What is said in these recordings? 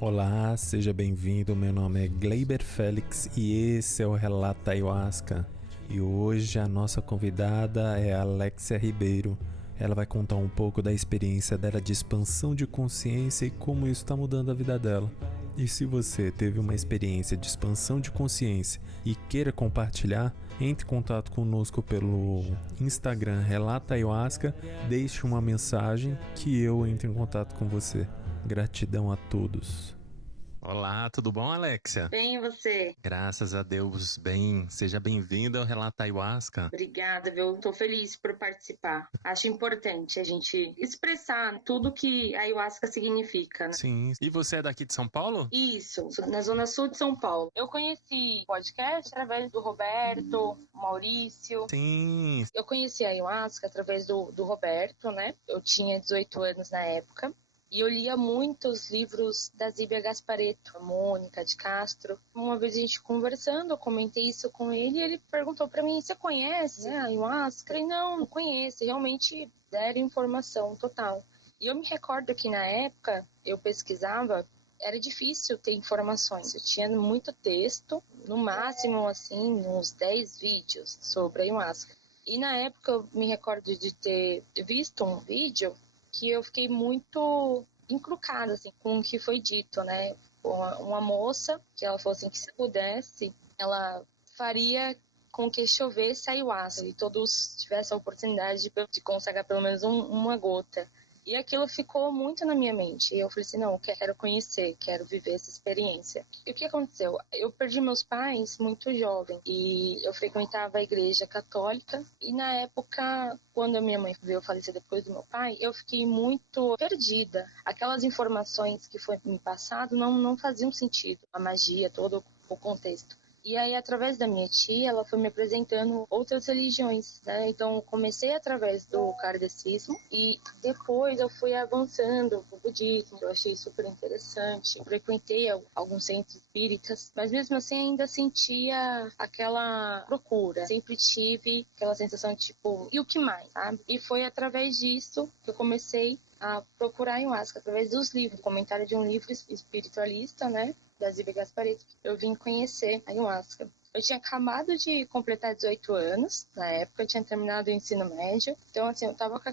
Olá, seja bem-vindo. Meu nome é Gleiber Félix e esse é o Relata Ayahuasca. E hoje a nossa convidada é a Alexia Ribeiro. Ela vai contar um pouco da experiência dela de expansão de consciência e como isso está mudando a vida dela. E se você teve uma experiência de expansão de consciência e queira compartilhar, entre em contato conosco pelo Instagram Relata Ayahuasca, deixe uma mensagem que eu entre em contato com você. Gratidão a todos. Olá, tudo bom, Alexia? Bem, e você? Graças a Deus, bem. Seja bem-vinda ao Relata Ayahuasca. Obrigada, viu? Estou feliz por participar. Acho importante a gente expressar tudo que a ayahuasca significa, né? Sim. E você é daqui de São Paulo? Isso, na Zona Sul de São Paulo. Eu conheci o podcast através do Roberto, Maurício. Sim. Eu conheci a ayahuasca através do Roberto, né? Eu tinha 18 anos na época. E eu lia muitos livros da Zíbia Gasparetto, a Mônica de Castro. Uma vez a gente conversando, eu comentei isso com ele e ele perguntou para mim, você conhece a ayahuasca? Eu falei, não conheço. Realmente deram informação total. E eu me recordo que na época eu pesquisava, era difícil ter informações. Eu tinha muito texto, no máximo, assim, uns 10 vídeos sobre a ayahuasca. E na época eu me recordo de ter visto um vídeo que eu fiquei muito encucada, assim, com o que foi dito, né? Uma moça, que ela falou assim, que se pudesse, ela faria com que chovesse ayahuasca e todos tivessem a oportunidade de consagrar pelo menos uma gota. E aquilo ficou muito na minha mente. E eu falei assim, não, eu quero conhecer, quero viver essa experiência. E o que aconteceu? Eu perdi meus pais muito jovem. E eu frequentava a igreja católica. E na época, quando a minha mãe veio falecer depois do meu pai, eu fiquei muito perdida. Aquelas informações que foi me passado não faziam sentido. A magia, todo o contexto. E aí, através da minha tia, ela foi me apresentando outras religiões, né? Então, eu comecei através do kardecismo e depois eu fui avançando no budismo, eu achei super interessante. Eu frequentei alguns centros espíritas, mas mesmo assim ainda sentia aquela procura. Sempre tive aquela sensação de tipo, e o que mais, sabe? E foi através disso que eu comecei a procurar ayahuasca, através dos livros, comentário de um livro espiritualista, né? Da Zíbia Gasparetto, eu vim conhecer a ayahuasca. Eu tinha acabado de completar 18 anos, na época eu tinha terminado o ensino médio, então assim, eu tava com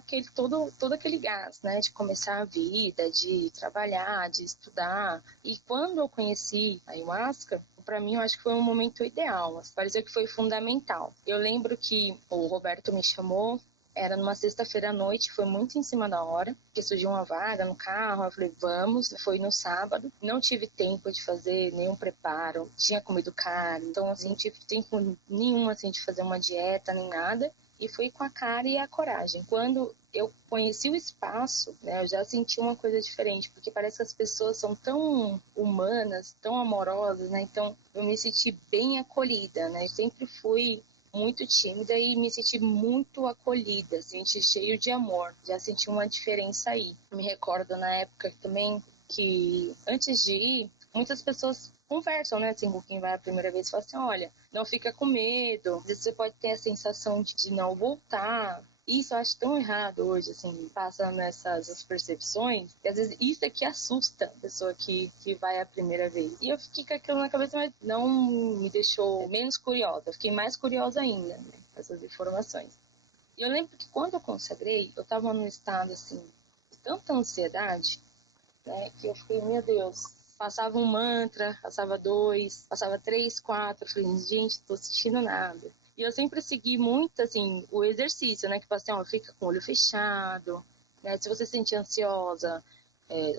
todo aquele gás, né, de começar a vida, de trabalhar, de estudar. E quando eu conheci a ayahuasca, para mim eu acho que foi um momento ideal, pareceu que foi fundamental. Eu lembro que o Roberto me chamou, era numa sexta-feira à noite, foi muito em cima da hora, porque surgiu uma vaga no carro, eu falei, vamos, foi no sábado, não tive tempo de fazer nenhum preparo, tinha comido caro, então assim, não tive tempo nenhum assim de fazer uma dieta, nem nada, e fui com a cara e a coragem. Quando eu conheci o espaço, né, eu já senti uma coisa diferente, porque parece que as pessoas são tão humanas, tão amorosas, né, então eu me senti bem acolhida, né, eu sempre fui muito tímida e me senti muito acolhida, senti cheio de amor, já senti uma diferença aí. Me recordo na época também que antes de ir, muitas pessoas conversam, né, assim, com quem vai a primeira vez, falam assim, olha, não fica com medo, às vezes você pode ter a sensação de não voltar. Isso eu acho tão errado hoje, assim, passando nessas percepções, que às vezes isso é que assusta a pessoa que vai a primeira vez. E eu fiquei com aquilo na cabeça, mas não me deixou menos curiosa, eu fiquei mais curiosa ainda, né, com essas informações. E eu lembro que quando eu consagrei, eu tava num estado, assim, de tanta ansiedade, né, que eu fiquei, meu Deus, passava um mantra, passava dois, passava três, quatro, eu falei, gente, não tô sentindo nada. E eu sempre segui muito, assim, o exercício, né, que assim, ó, fica com o olho fechado, né, se você se sentir ansiosa,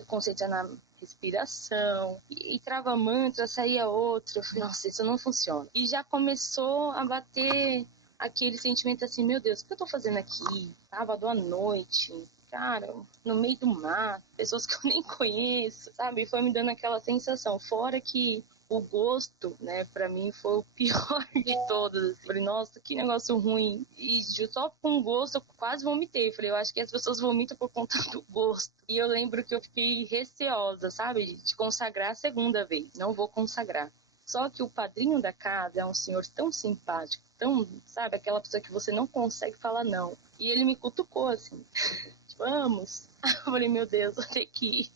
concentra na respiração, e trava mantra, saía outro, eu falei, nossa, isso não funciona. E já começou a bater aquele sentimento assim, meu Deus, o que eu tô fazendo aqui? Sábado à noite, cara, no meio do mar, pessoas que eu nem conheço, sabe? Foi me dando aquela sensação. Fora que o gosto, né, pra mim foi o pior de todos. Assim. Falei, nossa, que negócio ruim. E só com gosto eu quase vomitei. Falei, eu acho que as pessoas vomitam por conta do gosto. E eu lembro que eu fiquei receosa, sabe, de consagrar a segunda vez. Não vou consagrar. Só que o padrinho da casa é um senhor tão simpático, tão, sabe, aquela pessoa que você não consegue falar não. E ele me cutucou assim, vamos. Eu falei, meu Deus, vou ter que ir.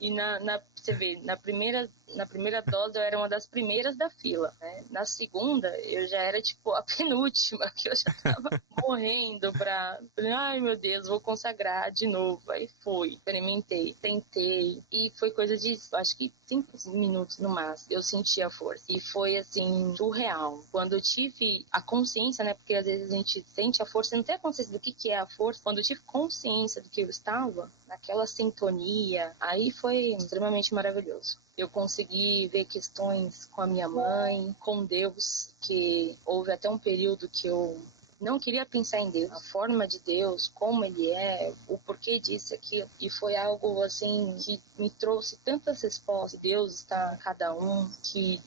E na você ver, na primeira dose eu era uma das primeiras da fila, né? Na segunda eu já era tipo a penúltima, que eu já tava morrendo falei, ai meu Deus, vou consagrar de novo. Aí fui, experimentei, tentei, e foi coisa de, acho que 5 minutos no máximo, eu senti a força. E foi assim, surreal. Quando eu tive a consciência, né? Porque às vezes a gente sente a força e não tem a consciência do que é a força. Quando eu tive consciência do que eu estava, naquela sintonia, aí foi extremamente maravilhoso. Eu consegui ver questões com a minha mãe, com Deus, que houve até um período que eu não queria pensar em Deus, a forma de Deus, como Ele é, o porquê disso, aquilo. E foi algo assim que me trouxe tantas respostas. Deus está em cada um, que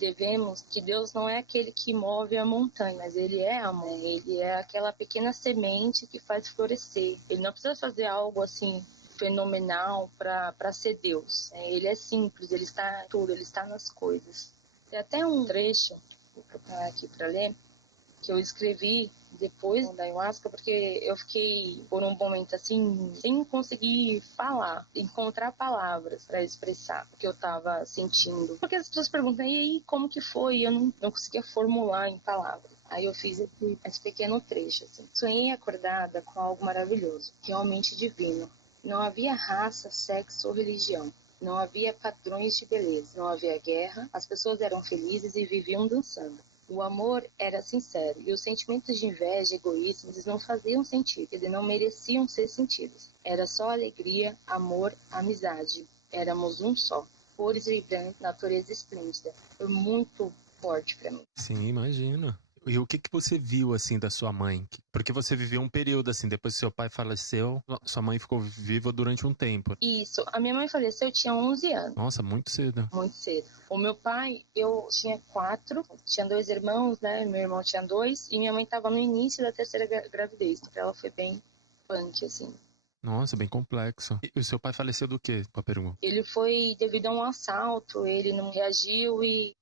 Deus não é aquele que move a montanha, mas Ele é amor. Ele é aquela pequena semente que faz florescer. Ele não precisa fazer algo assim fenomenal para ser Deus. Ele é simples, Ele está em tudo, Ele está nas coisas. Tem até um trecho, vou procurar aqui para ler, que eu escrevi depois da ayahuasca, porque eu fiquei por um momento assim, sem conseguir falar, encontrar palavras para expressar o que eu estava sentindo. Porque as pessoas perguntam, e aí, como que foi? Eu não conseguia formular em palavras. Aí eu fiz esse pequeno trecho, assim. Sonhei acordada com algo maravilhoso, realmente divino. Não havia raça, sexo ou religião. Não havia padrões de beleza. Não havia guerra. As pessoas eram felizes e viviam dançando. O amor era sincero e os sentimentos de inveja e egoísmo eles não faziam sentido, eles não mereciam ser sentidos. Era só alegria, amor, amizade. Éramos um só. Cores vibrantes, natureza esplêndida. Foi muito forte para mim. Sim, imagino. E o que você viu, assim, da sua mãe? Porque você viveu um período, assim, depois que seu pai faleceu, sua mãe ficou viva durante um tempo. Isso. A minha mãe faleceu, eu tinha 11 anos. Nossa, muito cedo. Muito cedo. O meu pai, eu tinha 4, tinha 2 irmãos, né? Meu irmão tinha 2, e minha mãe estava no início da terceira gravidez. Então ela foi bem punk, assim. Nossa, bem complexo. E o seu pai faleceu do quê? Com a pergunta. Ele foi devido a um assalto, ele não reagiu e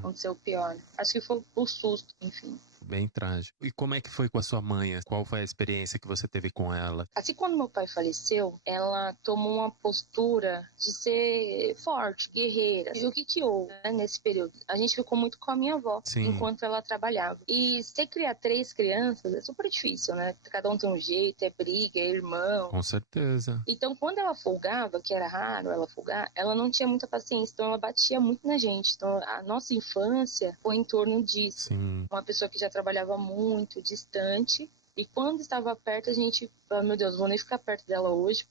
aconteceu o pior. Acho que foi o susto, enfim. Bem trágico. E como é que foi com a sua mãe? Qual foi a experiência que você teve com ela? Assim, quando meu pai faleceu, ela tomou uma postura de ser forte, guerreira. E o que houve, né, nesse período? A gente ficou muito com a minha avó, Sim. enquanto ela trabalhava. E você criar 3 crianças é super difícil, né? Cada um tem um jeito, é briga, é irmão. Com certeza. Então, quando ela folgava, que era raro ela folgar, ela não tinha muita paciência, então ela batia muito na gente. Então, a nossa infância foi em torno disso. Sim. Uma pessoa que já trabalhava muito, distante, e quando estava perto, a gente, meu Deus, vou nem ficar perto dela hoje,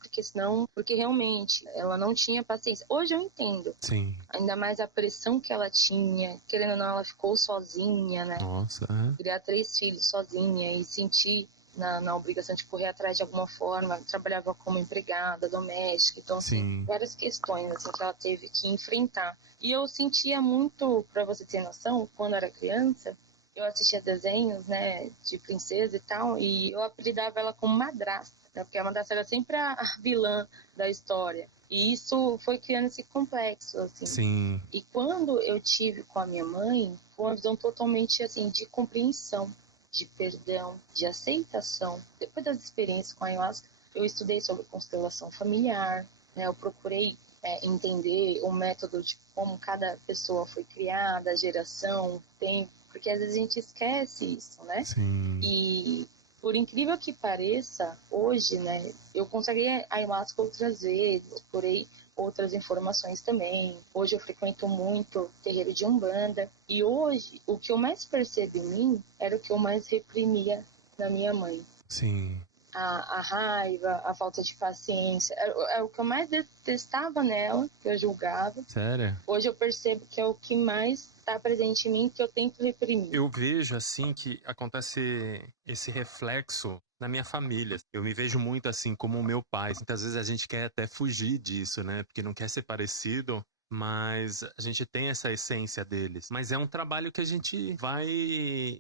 porque realmente ela não tinha paciência. Hoje eu entendo. Sim. Ainda mais a pressão que ela tinha, querendo ou não, ela ficou sozinha, né? Nossa, Criar 3 filhos sozinha e sentir na obrigação de correr atrás de alguma forma, trabalhava como empregada doméstica, então assim, várias questões assim, que ela teve que enfrentar. E eu sentia muito, para você ter noção, quando eu era criança, eu assistia desenhos, né, de princesa e tal, e eu apelidava ela como madrasta, né, porque a madrasta era sempre a vilã da história. E isso foi criando esse complexo, assim. Sim. E quando eu tive com a minha mãe, foi uma visão totalmente, assim, de compreensão, de perdão, de aceitação. Depois das experiências com a ayahuasca, eu estudei sobre constelação familiar, né? Eu procurei entender o método de como cada pessoa foi criada, a geração, o tempo, porque às vezes a gente esquece isso, né? Sim. E por incrível que pareça, hoje, né, eu consegui a ayahuasca outras vezes, procurei outras informações também. Hoje eu frequento muito terreiro de Umbanda. E hoje, o que eu mais percebo em mim era o que eu mais reprimia na minha mãe. Sim. A raiva, a falta de paciência. É o que eu mais detestava nela, que eu julgava. Sério? Hoje eu percebo que é o que mais está presente em mim, que eu tento reprimir. Eu vejo, assim, que acontece esse reflexo na minha família. Eu me vejo muito assim como o meu pai. Muitas vezes a gente quer até fugir disso, né? Porque não quer ser parecido, mas a gente tem essa essência deles. Mas é um trabalho que a gente vai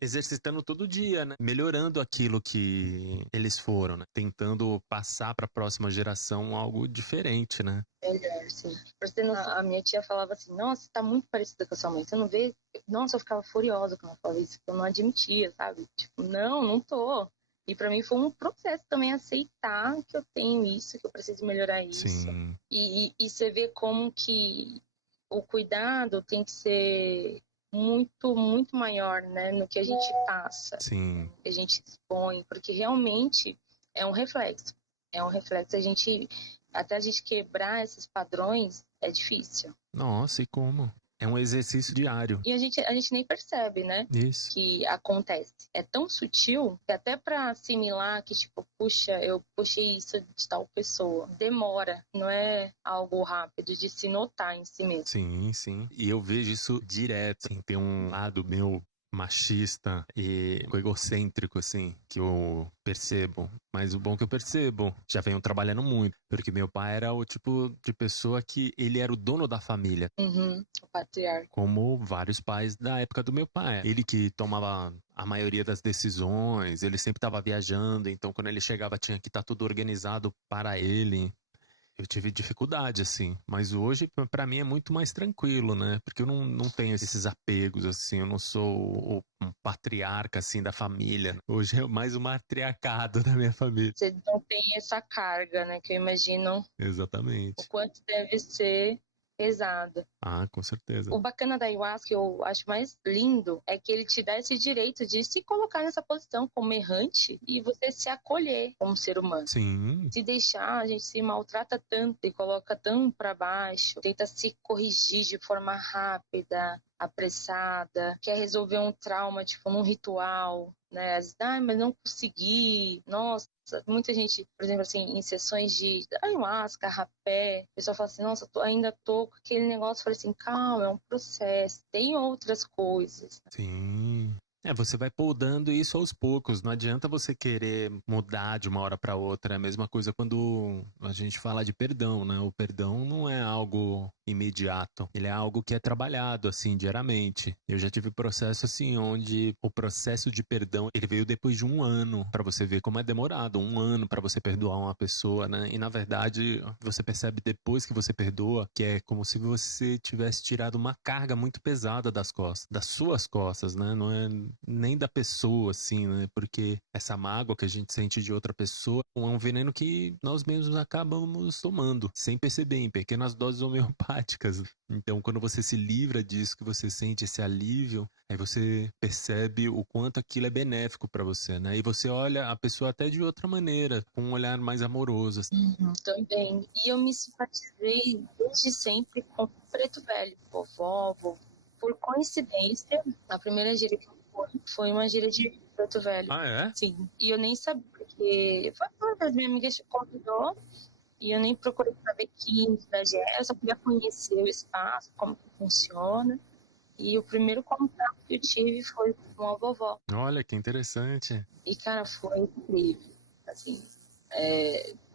exercitando todo dia, né? Melhorando aquilo que eles foram, né? Tentando passar para a próxima geração algo diferente, né? Melhor, sim. A minha tia falava assim, nossa, tá muito parecida com a sua mãe, você não vê? Nossa, eu ficava furiosa quando ela falava isso, porque eu não admitia, sabe? Tipo, não tô. E para mim foi um processo também aceitar que eu tenho isso, que eu preciso melhorar isso. Sim. E você vê como que o cuidado tem que ser muito, muito maior, né, no que a gente passa, Sim. no que a gente expõe, porque realmente é um reflexo. É um reflexo, até a gente quebrar esses padrões é difícil. Nossa, e como? É um exercício diário. E a gente nem percebe, né? Isso. Que acontece. É tão sutil que até para assimilar que, tipo, puxa, eu puxei isso de tal pessoa, demora. Não é algo rápido de se notar em si mesmo. Sim, sim. E eu vejo isso direto. Assim, tem um lado meu machista e egocêntrico, assim, que eu percebo. Mas o bom que eu percebo, já venho trabalhando muito. Porque meu pai era o tipo de pessoa que ele era o dono da família. Uhum, o patriarca. Como vários pais da época do meu pai. Ele que tomava a maioria das decisões, ele sempre estava viajando, então quando ele chegava tinha que estar tudo organizado para ele. Eu tive dificuldade, assim, mas hoje pra mim é muito mais tranquilo, né? Porque eu não tenho esses apegos, assim, eu não sou um patriarca, assim, da família. Hoje é mais o matriarcado da minha família. Você não tem essa carga, né? Que eu imagino o Exatamente. quanto deve ser pesada. Ah, com certeza. O bacana da ayahuasca, que eu acho mais lindo, é que ele te dá esse direito de se colocar nessa posição como errante e você se acolher como ser humano. Sim. Se deixar, a gente se maltrata tanto e coloca tão para baixo, tenta se corrigir de forma rápida, apressada, quer resolver um trauma, tipo, num ritual, né? Mas não consegui. Nossa, muita gente, por exemplo, assim, em sessões de ayahuasca, rapé, o pessoal fala assim, nossa, ainda tô com aquele negócio. Eu falei assim, calma, é um processo, tem outras coisas. Sim. Você vai podando isso aos poucos. Não adianta você querer mudar de uma hora para outra. É a mesma coisa quando a gente fala de perdão, né? O perdão não é algo imediato. Ele é algo que é trabalhado, assim, diariamente. Eu já tive processo, assim, onde o processo de perdão, ele veio depois de um ano, para você ver como é demorado. Um ano para você perdoar uma pessoa, né? E, na verdade, você percebe depois que você perdoa que é como se você tivesse tirado uma carga muito pesada das costas, das suas costas, né? Não é nem da pessoa, assim, né? Porque essa mágoa que a gente sente de outra pessoa é um veneno que nós mesmos acabamos tomando, sem perceber, em pequenas doses homeopáticas. Então, quando você se livra disso, que você sente esse alívio, aí você percebe o quanto aquilo é benéfico para você, né? E você olha a pessoa até de outra maneira, com um olhar mais amoroso. Também. E eu me simpatizei desde sempre com o Preto Velho, vovó. Por coincidência, a primeira gira que eu fui foi uma gira de Preto Velho. Ah, é? Sim. E eu nem sabia, porque foi uma das minhas amigas que convidou, e eu nem procurei saber que da GE, eu só queria conhecer o espaço, como que funciona. E o primeiro contato que eu tive foi com a vovó. Olha, que interessante. E, cara, foi incrível. Assim,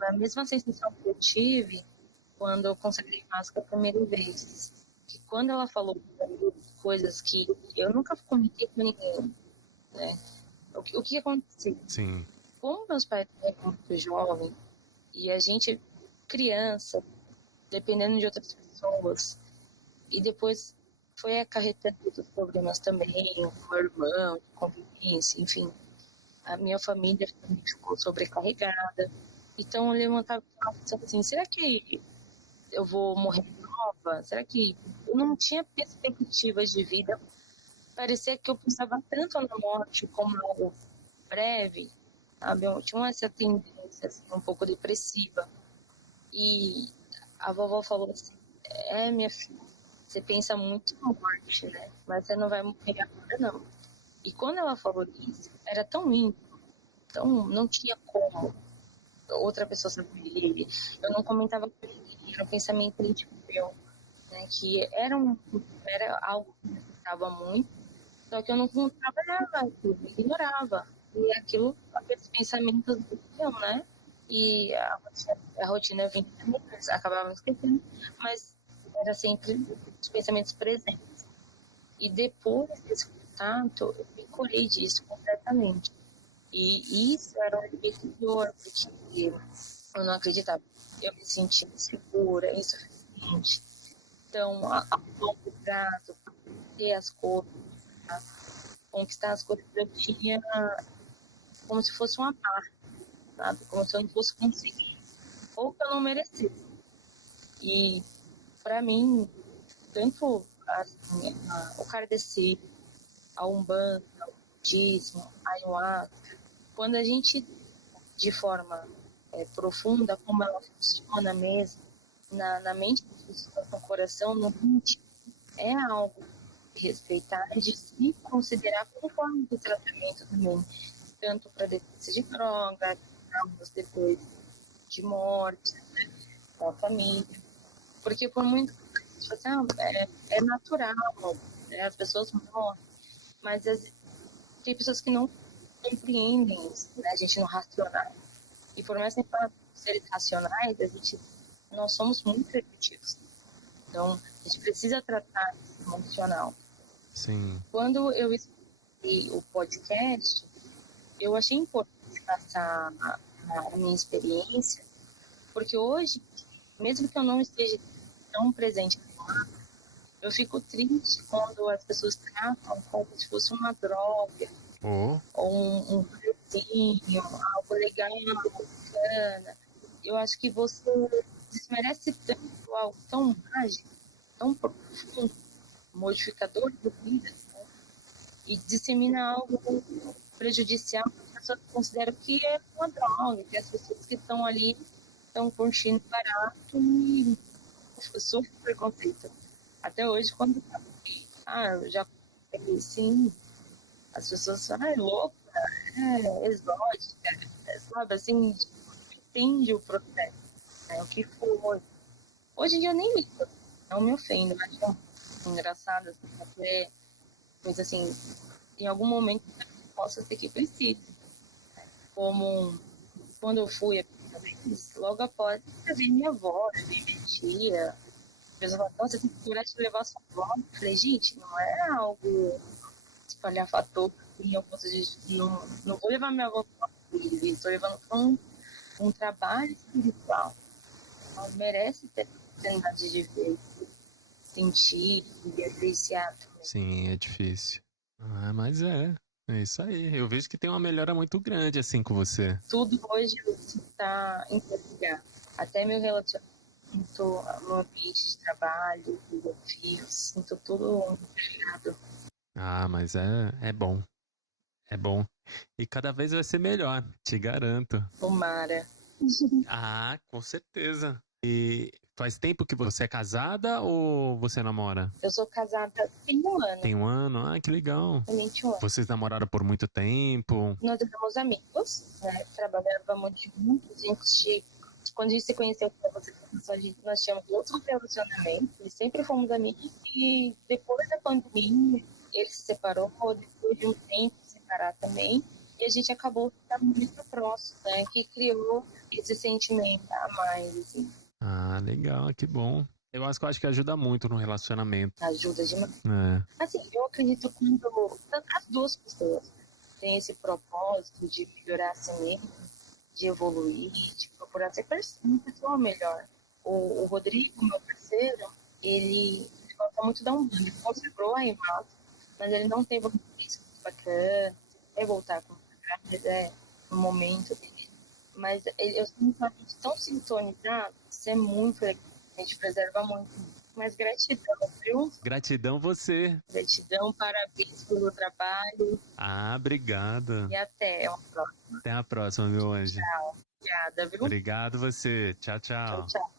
a mesma sensação que eu tive quando eu consagrei máscara a primeira vez. Que quando ela falou coisas que eu nunca comentei com ninguém, né? O que aconteceu? Sim. Como meus pais eram muito jovens, e a gente, criança, dependendo de outras pessoas, e depois foi acarretando outros problemas também, com meu irmão, convivência, enfim. A minha família também ficou sobrecarregada. Então eu levantava e falava assim, será que eu vou morrer nova? Será que eu não tinha perspectivas de vida? Parecia que eu pensava tanto na morte como algo breve, sabe? Eu tinha essa tendência assim, um pouco depressiva. E a vovó falou assim, minha filha, você pensa muito na morte, né? Mas você não vai morrer agora, não. E quando ela falou isso, era tão íntimo, então não tinha como outra pessoa saber. Eu não comentava com ninguém, era um pensamento íntimo meu, né? Que era algo que me afetava muito, só que eu não trabalhava, eu ignorava. E aqueles pensamentos vinham, né? E a rotina vinha também, acabava me esquecendo, mas era sempre os pensamentos presentes. E depois desse contato, eu me colhei disso completamente. E isso era um libertador, porque eu não acreditava. Eu me sentia insegura, insuficiente. Então, a longo prazo, ter as coisas, conquistar as coisas, eu tinha como se fosse uma barra, sabe? Como se eu não fosse conseguir, ou que eu não merecesse. E, para mim, tanto assim, o kardecê, a umbanda, o budismo, a ayahuasca, quando a gente, de forma profunda, como ela funciona mesmo, na mente das pessoas, no coração, no íntimo, é algo de respeitar e de se considerar como forma de tratamento também, tanto para dependência de droga, traumas depois de morte, né, da família. Porque por muito tempo, assim, é natural, né, as pessoas morrem, mas tem pessoas que não compreendem isso, né, a gente não racional. E por mais que seres racionais, nós somos muito repetitivos. Então, a gente precisa tratar isso emocional. Sim. Quando eu escutei o podcast, eu achei importante passar a minha experiência, porque hoje, mesmo que eu não esteja tão presente lá, eu fico triste quando as pessoas tratam como se fosse uma droga, ou um precinho, algo legal, bacana. Eu acho que você desmerece tanto algo tão mágico, tão profundo, modificador de vidas, né? E dissemina algo prejudicial que as pessoas consideram que é uma droga, que as pessoas que estão ali estão curtindo barato e sofrem preconceito. Até hoje, quando eu já sim, as pessoas falam, é louca, é exótica, sabe, assim, entende o processo, né, o que foi. Hoje em dia eu nem ligo, não me ofendo, mas é engraçado, assim, até, mas assim, em algum momento possa ser que precise. Como quando eu fui a primeira vez, logo após, eu vi minha avó, eu vi minha tia, a pessoa falou, nossa, tem que coragem de levar sua avó. Eu falei, gente, não é algo espalhafatoso, assim, eu posso dizer, não vou levar minha avó para filho, estou levando para um trabalho espiritual. Ela merece ter a oportunidade de ver, sentir e apreciar também. Sim, é difícil. Mas é isso aí. Eu vejo que tem uma melhora muito grande assim com você. Tudo hoje está interligado. Até meu relacionamento, no ambiente de trabalho, meus filhos, sinto tudo interligado. Mas é bom. É bom. E cada vez vai ser melhor, te garanto. Tomara. Com certeza. E faz tempo que você é casada ou você namora? Eu sou casada tem um ano. Tem um ano? Que legal. Somente um ano. Vocês namoraram por muito tempo? Nós éramos amigos, né? Trabalhávamos juntos. Quando a gente se conheceu, nós tínhamos outro relacionamento e sempre fomos amigos. E depois da pandemia, ele se separou, depois de um tempo se separar também. E a gente acabou ficando muito próximo, né? Que criou esse sentimento a mais, assim. Legal, que bom. Eu acho que ajuda muito no relacionamento. Ajuda demais. Assim, eu acredito que quando as duas pessoas têm esse propósito de melhorar a si mesmo, de evoluir, de procurar ser uma pessoa melhor. O Rodrigo, meu parceiro, ele gosta muito da Umbanda, ele consagrou a imagem, mas ele não teve uma experiência muito bacana, quer voltar a consagrar, mas no momento dele. Mas eu sinto a gente tão sintonizado, isso é muito legal, a gente preserva muito. Mas gratidão, viu? Gratidão você. Gratidão, parabéns pelo trabalho. Obrigado. E até a próxima. Até a próxima, meu anjo. Tchau. Obrigada, viu? Obrigado você. Tchau, tchau. Tchau, tchau.